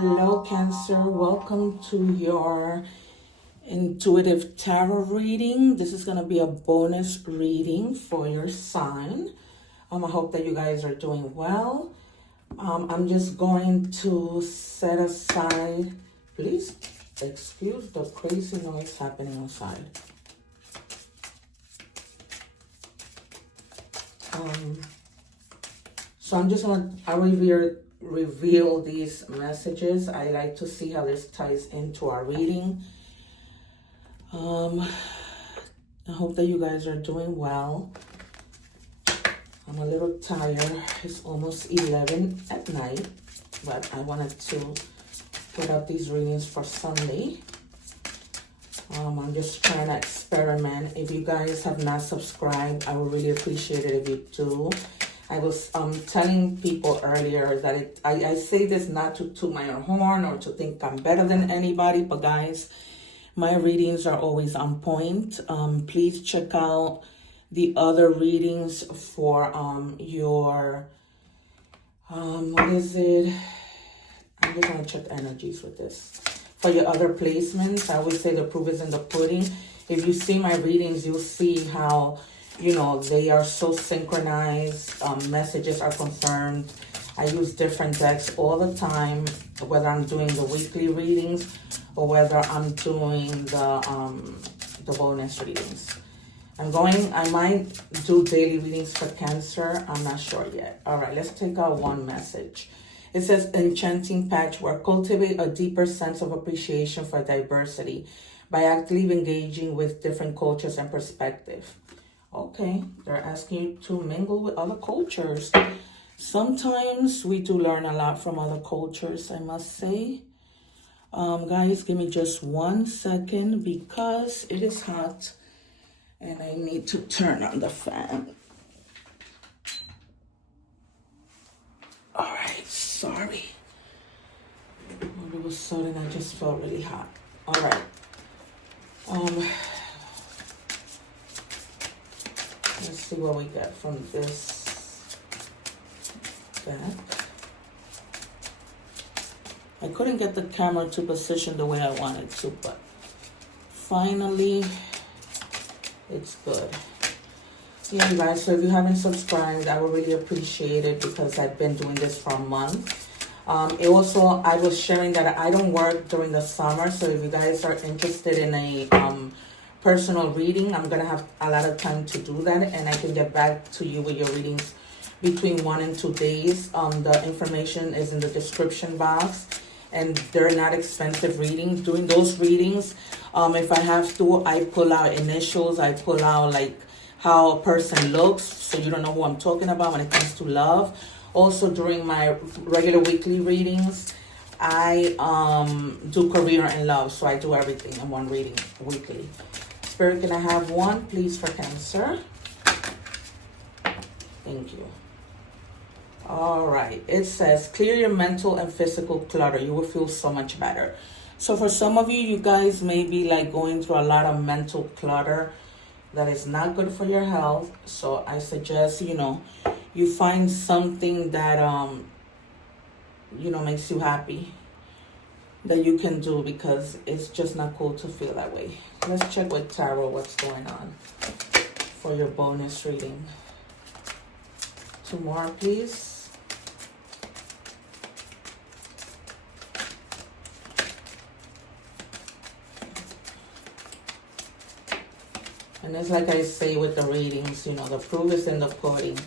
Hello, Cancer. Welcome to your intuitive tarot reading. This is going to be a bonus reading for your sign. I hope that you guys are doing well. I'm just going to set aside, please excuse the crazy noise happening outside. So I'm just going to, reveal these messages. I like to see how this ties into our reading. I hope that you guys are doing well. I'm a little tired. It's almost 11 at night, but I wanted to put out these readings for Sunday. I'm just trying to experiment. If you guys have not subscribed, I would really appreciate it if you do. I was telling people earlier that I say this not to toot my own horn or to think I'm better than anybody, but guys, my readings are always on point. Please check out the other readings for your, what is it? I'm just going to check energies with this. For your other placements, I always say the proof is in the pudding. If you see my readings, you'll see how, you know, they are so synchronized. Messages are confirmed. I use different decks all the time, whether I'm doing the weekly readings or whether I'm doing the bonus readings. I might do daily readings for Cancer. I'm not sure yet. All right, let's take out one message. It says, enchanting patchwork. Cultivate a deeper sense of appreciation for diversity by actively engaging with different cultures and perspectives. Okay, they're asking you to mingle with other cultures. Sometimes we do learn a lot from other cultures, I must say. Guys, give me just 1 second because it is hot and I need to turn on the fan. All right, sorry. All of a sudden, I just felt really hot. All right. Let's see what we get from this deck. I couldn't get the camera to position the way I wanted to, but finally, it's good. Yeah, guys, so if you haven't subscribed, I would really appreciate it because I've been doing this for a month. I was sharing that I don't work during the summer, so if you guys are interested in a personal reading, I'm going to have a lot of time to do that, and I can get back to you with your readings between 1 and 2 days. The information is in the description box, and they're not expensive readings. During those readings, if I have to, I pull out initials, I pull out like how a person looks, so you don't know who I'm talking about when it comes to love. Also, during my regular weekly readings, I do career and love, so I do everything in one reading weekly. Spirit, can I have one, please, for Cancer? Thank you. All right. It says, clear your mental and physical clutter. You will feel so much better. So for some of you, you guys may be like going through a lot of mental clutter that is not good for your health. So I suggest, you find something that, makes you happy that you can do, because it's just not cool to feel that way. Let's check with Tarot what's going on for your bonus reading. 2 more, please. And it's like I say with the readings, the proof is in the pudding.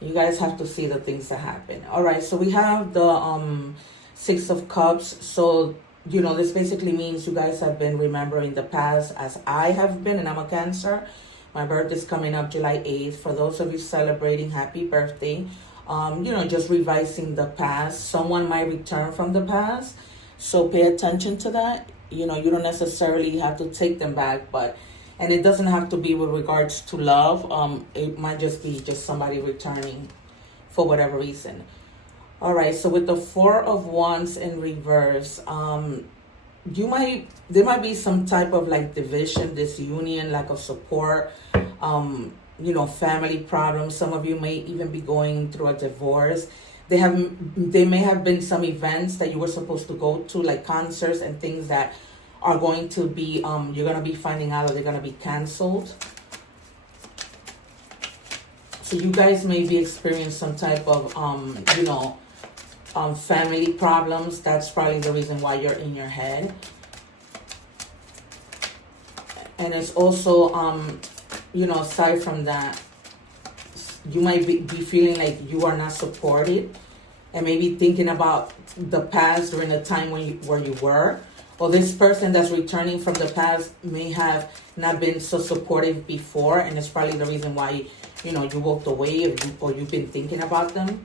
You guys have to see the things that happen. All right, so we have the 6 of Cups. So, this basically means you guys have been remembering the past as I have been, and I'm a Cancer. My birthday is coming up July 8th. For those of you celebrating, happy birthday. Just revising the past. Someone might return from the past, so pay attention to that. You don't necessarily have to take them back, and it doesn't have to be with regards to love. It might just be somebody returning for whatever reason. All right, so with the 4 of Wands in reverse, there might be some type of like division, disunion, lack of support, family problems. Some of you may even be going through a divorce. They may have been some events that you were supposed to go to, like concerts and things that are going to be, you're going to be finding out that they're going to be canceled. So you guys may be experiencing some type of, family problems. That's probably the reason why you're in your head. And it's also, aside from that, you might be feeling like you are not supported, and maybe thinking about the past during the time where you were. Or this person that's returning from the past may have not been so supportive before, and it's probably the reason why, you walked away, or you've been thinking about them.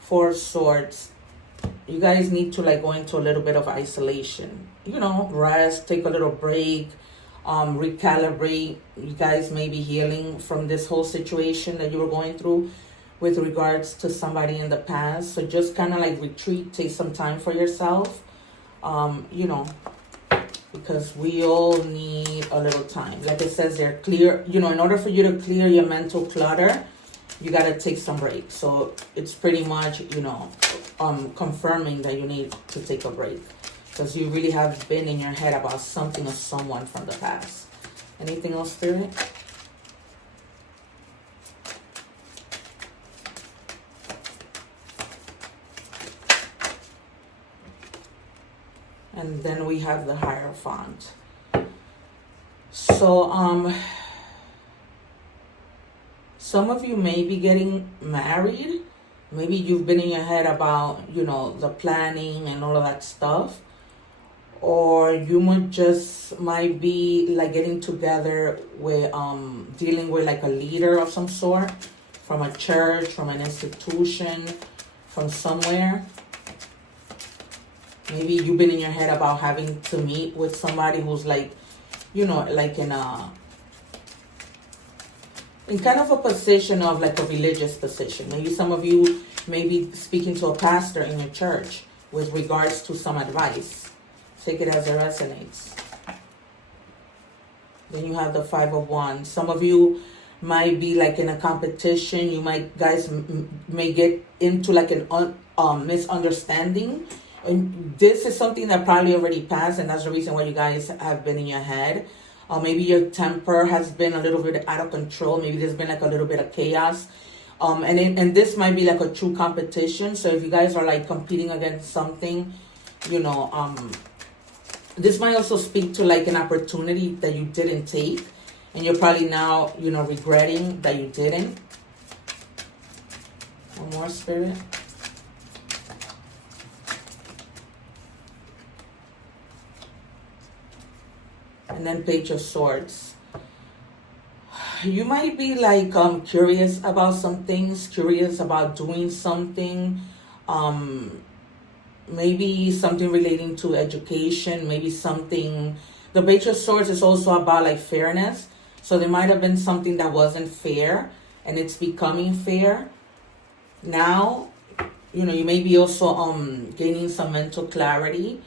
Four of Swords. You guys need to go into a little bit of isolation. Rest, take a little break, recalibrate. You guys may be healing from this whole situation that you were going through with regards to somebody in the past. So just kind of retreat, take some time for yourself. Because we all need a little time. Like it says there, clear, in order for you to clear your mental clutter, you got to take some break. So it's pretty much, confirming that you need to take a break, because you really have been in your head about something or someone from the past. Anything else, Spirit? And then we have the Hierophant. So, some of you may be getting married. Maybe you've been in your head about, the planning and all of that stuff. Or you might be getting together with, dealing with a leader of some sort, from a church, from an institution, from somewhere. Maybe you've been in your head about having to meet with somebody who's in kind of a position of a religious position. Maybe some of you may be speaking to a pastor in your church with regards to some advice. Take it as it resonates. Then you have the Five of Wands. Some of you might be in a competition. You may get into an misunderstanding. And this is something that probably already passed, and that's the reason why you guys have been in your head. Maybe your temper has been a little bit out of control. Maybe there's been a little bit of chaos. And this might be a true competition. So if you guys are competing against something, this might also speak to an opportunity that you didn't take, and you're probably now, regretting that you didn't. One more, Spirit. And then Page of Swords. You might be curious about some things, curious about doing something. Maybe something relating to education, maybe something. The Page of Swords is also about fairness. So there might have been something that wasn't fair, and it's becoming fair. Now, you may be also gaining some mental clarity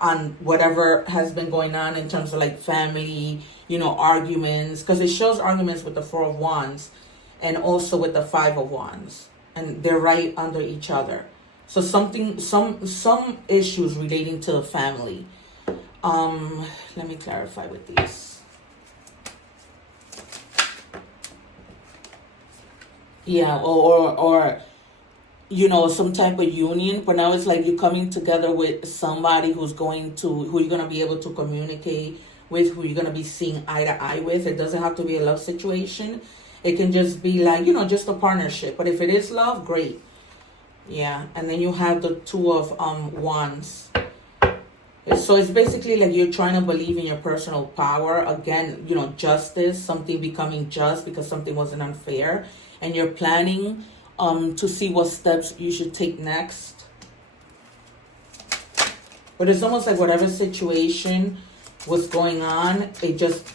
on whatever has been going on in terms of family, arguments, because it shows arguments with the Four of Wands and also with the Five of Wands, and they're right under each other. So some issues relating to the family. Let me clarify with these. Yeah, or some type of union, but now it's you're coming together with somebody who you're going to be able to communicate with, who you're going to be seeing eye to eye with. It doesn't have to be a love situation. It can just be just a partnership. But if it is love, great. Yeah, and then you have the Two of Wands. So it's basically you're trying to believe in your personal power. Again, justice, something becoming just because something wasn't unfair. And you're planning to see what steps you should take next. But it's almost whatever situation was going on, it just,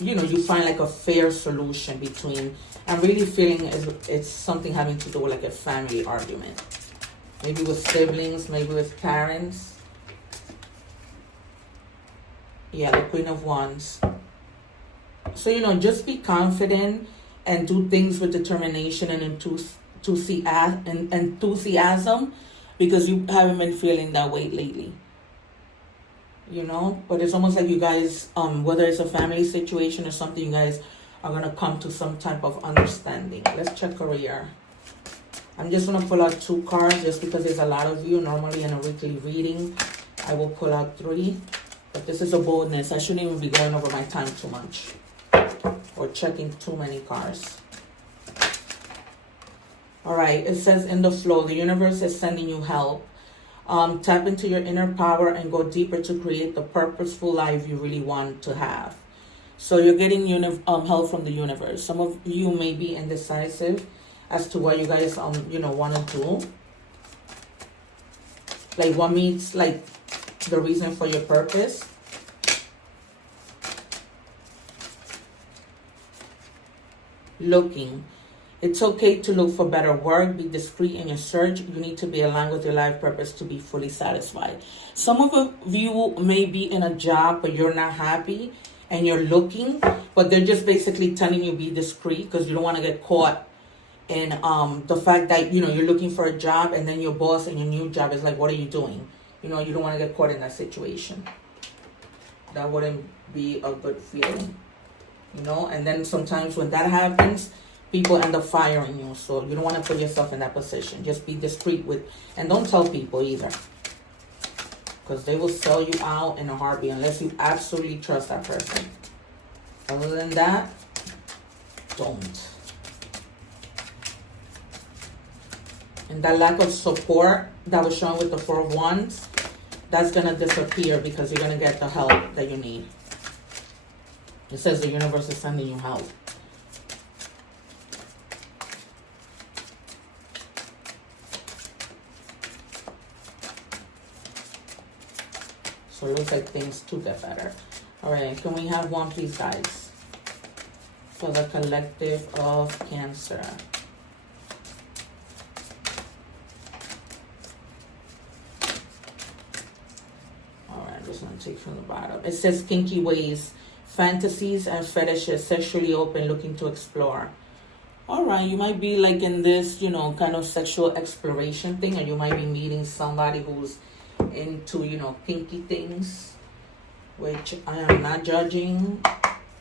you find a fair solution between. I'm really feeling it's something having to do with a family argument. Maybe with siblings, maybe with parents. Yeah, the Queen of Wands. So, just be confident and do things with determination and enthusiasm because you haven't been feeling that way lately. You know, but it's almost like you guys, whether it's a family situation or something, you guys are going to come to some type of understanding. Let's check career. I'm just going to pull out 2 cards just because there's a lot of you. Normally in a weekly reading, I will pull out 3. But this is a boldness. I shouldn't even be going over my time too much or checking too many cards. All right, it says in the flow, the universe is sending you help. Tap into your inner power and go deeper to create the purposeful life you really want to have. So you're getting help from the universe. Some of you may be indecisive as to what you guys want to do. Like what means like the reason for your purpose. Looking. It's okay to look for better work. Be discreet in your search. You need to be aligned with your life purpose to be fully satisfied. Some of you may be in a job, but you're not happy and you're looking, but they're just basically telling you be discreet because you don't want to get caught in the fact that, you're looking for a job and then your boss and your new job is like, what are you doing? You don't want to get caught in that situation. That wouldn't be a good feeling, and then sometimes when that happens, people end up firing you. So you don't want to put yourself in that position. Just be discreet and don't tell people either. Because they will sell you out in a heartbeat unless you absolutely trust that person. Other than that, don't. And that lack of support that was shown with the 4 of Wands, that's going to disappear because you're going to get the help that you need. It says the universe is sending you help. So it looks like things to get better. All right, can we have 1, please, guys? For the collective of Cancer. All right, I'm just going to take from the bottom. It says kinky ways, fantasies and fetishes, sexually open, looking to explore. All right, you might be like in this, kind of sexual exploration thing, and you might be meeting somebody who's into kinky things, which I am not judging.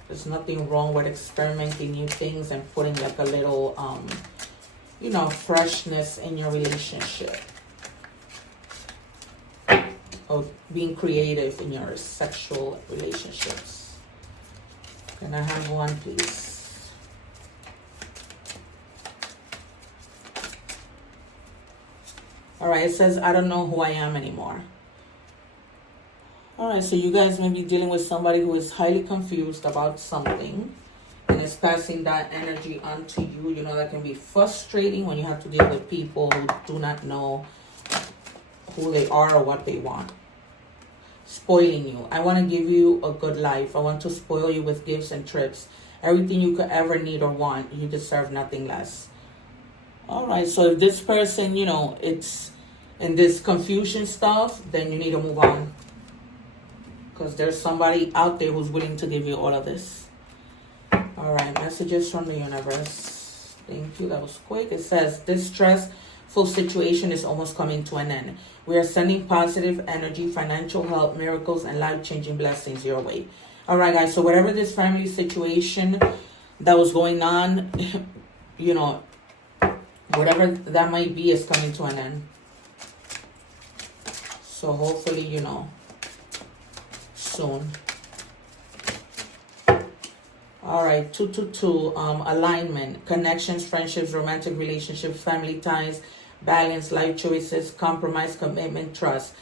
There's nothing wrong with experimenting new things and putting like a little freshness in your relationship, or being creative in your sexual relationships. Can I have 1, please? All right, it says, I don't know who I am anymore. All right, so you guys may be dealing with somebody who is highly confused about something and is passing that energy onto you. That can be frustrating when you have to deal with people who do not know who they are or what they want. Spoiling you. I want to give you a good life. I want to spoil you with gifts and trips. Everything you could ever need or want. You deserve nothing less. All right, so if this person, it's in this confusion stuff, then you need to move on. Because there's somebody out there who's willing to give you all of this. All right, messages from the universe. Thank you, that was quick. It says, this stressful situation is almost coming to an end. We are sending positive energy, financial help, miracles, and life-changing blessings your way. All right, guys, so whatever this family situation that was going on, whatever that might be is coming to an end. So hopefully, soon. All right, 222, alignment, connections, friendships, romantic relationships, family ties, balance, life choices, compromise, commitment, trust.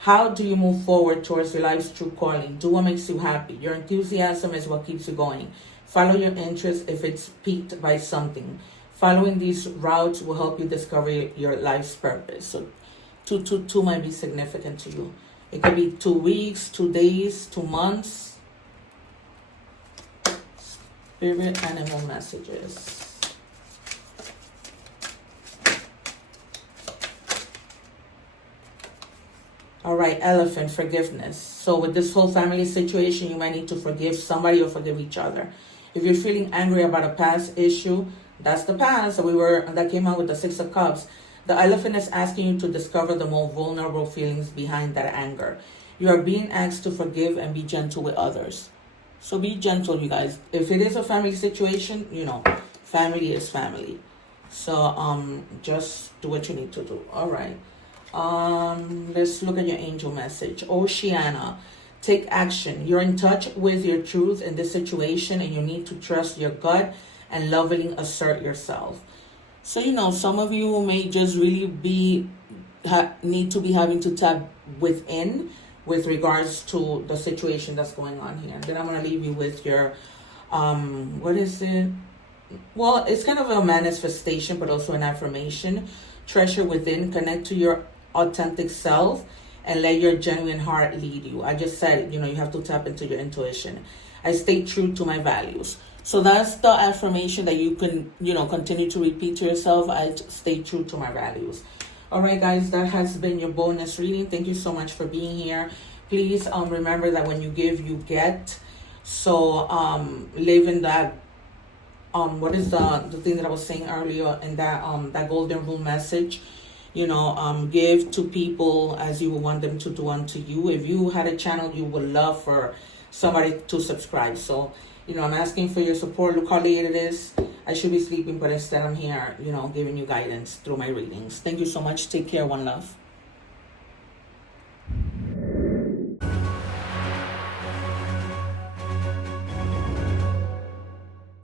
How do you move forward towards your life's true calling? Do what makes you happy. Your enthusiasm is what keeps you going. Follow your interest if it's piqued by something. Following these routes will help you discover your life's purpose. So 222 might be significant to you. It could be 2 weeks, 2 days, 2 months. Spirit animal messages. All right, elephant, forgiveness. So with this whole family situation, you might need to forgive somebody or forgive each other. If you're feeling angry about a past issue, That's the past. That came out with the Six of Cups. The elephant is asking you to discover the more vulnerable feelings behind that anger. You are being asked to forgive and be gentle with others. So be gentle, you guys. If it is a family situation, family is family. So just do what you need to do. All right. Let's look at your angel message. Oceana, take action. You're in touch with your truth in this situation, and you need to trust your gut and lovingly assert yourself. So some of you may just really need to be having to tap within with regards to the situation that's going on here. Then I'm going to leave you with your what is it? Well, it's kind of a manifestation, but also an affirmation. Treasure within, connect to your authentic self, and let your genuine heart lead you. I just said, you have to tap into your intuition. I stay true to my values. So that's the affirmation that you can, continue to repeat to yourself. I stay true to my values. All right, guys, that has been your bonus reading. Thank you so much for being here. Please remember that when you give, you get. So live in that. What is the thing that I was saying earlier in that golden rule message? Give to people as you would want them to do unto you. If you had a channel, you would love for somebody to subscribe. So, I'm asking for your support. Look how late it is. I should be sleeping, but instead I'm here, giving you guidance through my readings. Thank you so much. Take care. One love.